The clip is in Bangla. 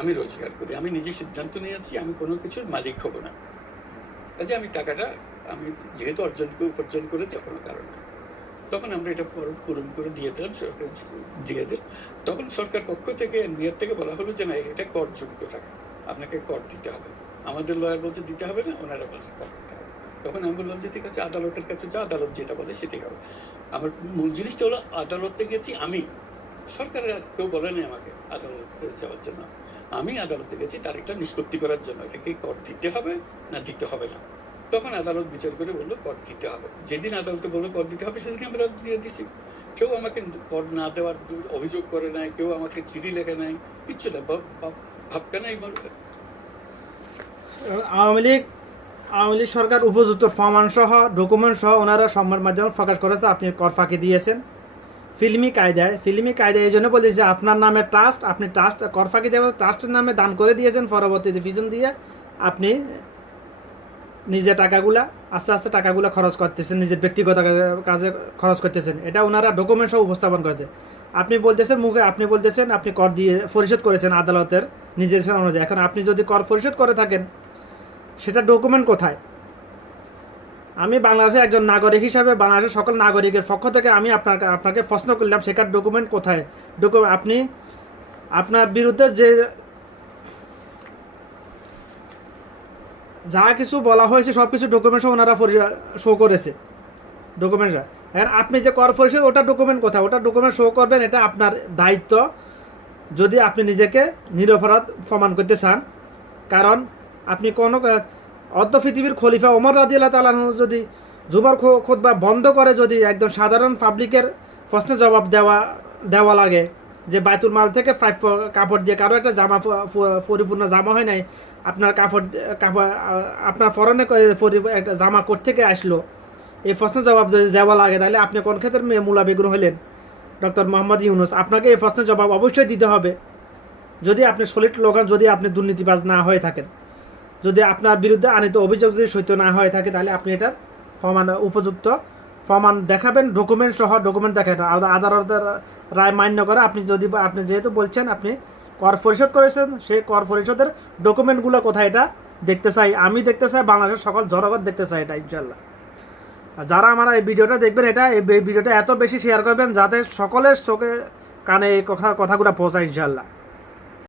আমি রোজগার করি, আমি নিজে সিদ্ধান্ত নিয়েছি, আমি কোনো কিছুর মালিক হব না। কাজে আমি টাকাটা, আমি যেহেতু অর্জন, উপার্জন করেছি, কোনো কারণে তখন আমরা এটা ফর্ম পূরণ করে দিয়ে দিলাম সরকার দিয়ে দিল তখন সরকার পক্ষ থেকে, এনবিআর থেকে বলা হলো যে, না, এটা করযোগ্য টাকা, আপনাকে কর দিতে হবে। আমাদের লয়ার বলতে দিতে হবে না, ওনারা বলছে, কর দিতে হবে। তখন আমি বললাম যে, ঠিক আছে, আদালতের কাছে যা আদালত যেটা বলে, সেটাই হবে। আমার মূল জিনিসটা হলো, আদালতে গেছি আমি। সরকার কেউ বলেনি আমাকে আদালতে যাওয়ার জন্য। আমি আদালতে গেছি তার একটা নিষ্পত্তি করার জন্য। এটাকে কর দিতে হবে না দিতে হবে না? তখন আদালত বিচার করে বলল কর দিতে হবে। যেদিন আদালতে বলল কর দিতে হবে সেদিন আমরা দিয়ে দিছি কেউ আমাকে কর না দেওয়ার অভিযোগ করে নাই, কেউ আমাকে চিঠি লেখে নাই, কিচ্ছু না। ভাবকা নাই আওয়ামী লীগ আওয়ামী লীগ সরকার উপযুক্ত প্রমাণ সহ ডকুমেন্ট সহ ওনারা সংবাদ মাধ্যমে প্রকাশ করেছে, আপনি কর ফাঁকি দিয়েছেন। ফিল্মি কায়দায় ফিল্মি কায়দায় এই জন্য বলেছি যে আপনার নামে ট্রাস্ট আপনি ট্রাস্ট কর ফাঁকি দেওয়া ট্রাস্টের নামে দান করে দিয়েছেন, পরবর্তীতে ফিজন দিয়ে আপনি নিজে টাকাগুলা, আস্তে আস্তে টাকাগুলো খরচ করতেছেন, নিজের ব্যক্তিগত কাজে- খরচ করতেছেন। এটা ওনারা ডকুমেন্ট সহ উপস্থাপন করেছে। আপনি বলতেছেন মুখে, আপনি বলতেছেন আপনি কর দিয়ে পরিশোধ করেছেন আদালতের নির্দেশনা অনুযায়ী। এখন আপনি যদি কর পরিশোধ করে থাকেন, সেটা ডকুমেন্ট কোথায়? আমি বাংলাদেশের একজন নাগরিক হিসাবে বাংলাদেশের সকল নাগরিকের পক্ষ থেকে আমি আপনাকে আপনাকে প্রশ্ন করলাম সেটার ডকুমেন্ট কোথায়? ডকুমেন্ট আপনি আপনার বিরুদ্ধে যে যা কিছু বলা হয়েছে, সব কিছু ডকুমেন্টস ওনারা শো করেছে। ডকুমেন্টরা এখন আপনি যে কর পরিষদ ওটা ডকুমেন্ট কোথায়? ওটা ডকুমেন্ট শো করবেন, এটা আপনার দায়িত্ব। যদি আপনি নিজেকে নিরপরাধ প্রমাণ করতে চান, কারণ আপনি কোনো অর্ধ পৃথিবীর খলিফা ওমর রাজিয়াল্লাহ তালাহ যদি জুমার খোদবা বন্ধ করে, যদি একদম সাধারণ পাবলিকের প্রশ্নের জবাব দেওয়া দেওয়া লাগে যে বাইতুল মাল থেকে ফ্রাইড কাপড় দিয়ে কারও একটা জামা পরিপূর্ণ জামা হয় নাই, আপনার কাপড় কাপড় আপনার ফরনে একটা জামা কোট থেকে আসলো? এই প্রশ্নের জবাব যদি দেওয়া লাগে, তাহলে আপনি কোন ক্ষেত্রে মেয়ে মূলা বেগুন হলেন? ডক্টর মোহাম্মদ ইউনুস, আপনাকে এই প্রশ্নের জবাব অবশ্যই দিতে হবে। যদি আপনি সলিড লোকাল যদি আপনি দুর্নীতিবাজ না হয়ে থাকেন। যদি আপনার বিরুদ্ধে আনিত অভিযোগ যদি সত্য না হয়ে থাকে, তাহলে আপনি এটার প্রমাণ উপযুক্ত প্রমাণ দেখাবেন ডকুমেন্ট সহ ডকুমেন্ট আদা- আদালতের রায় মান্য করে আপনি যদি আপনি যেহেতু বলছেন, আপনি কর পরিশোধ করেছেন, সেই কর পরিশোধের ডকুমেন্টগুলো কোথায় এটা দেখতে চাই। আমি দেখতে চাই, বাংলাদেশের সকল জনগণ দেখতে চাই এটা ইনশাল্লাহ যারা আমার এই ভিডিওটা দেখবেন, এটা এই ভিডিওটা এত বেশি শেয়ার করবেন, যাতে সকলের চোখে কানে এই কথা কথাগুলো পৌঁছায় ইনশাল্লাহ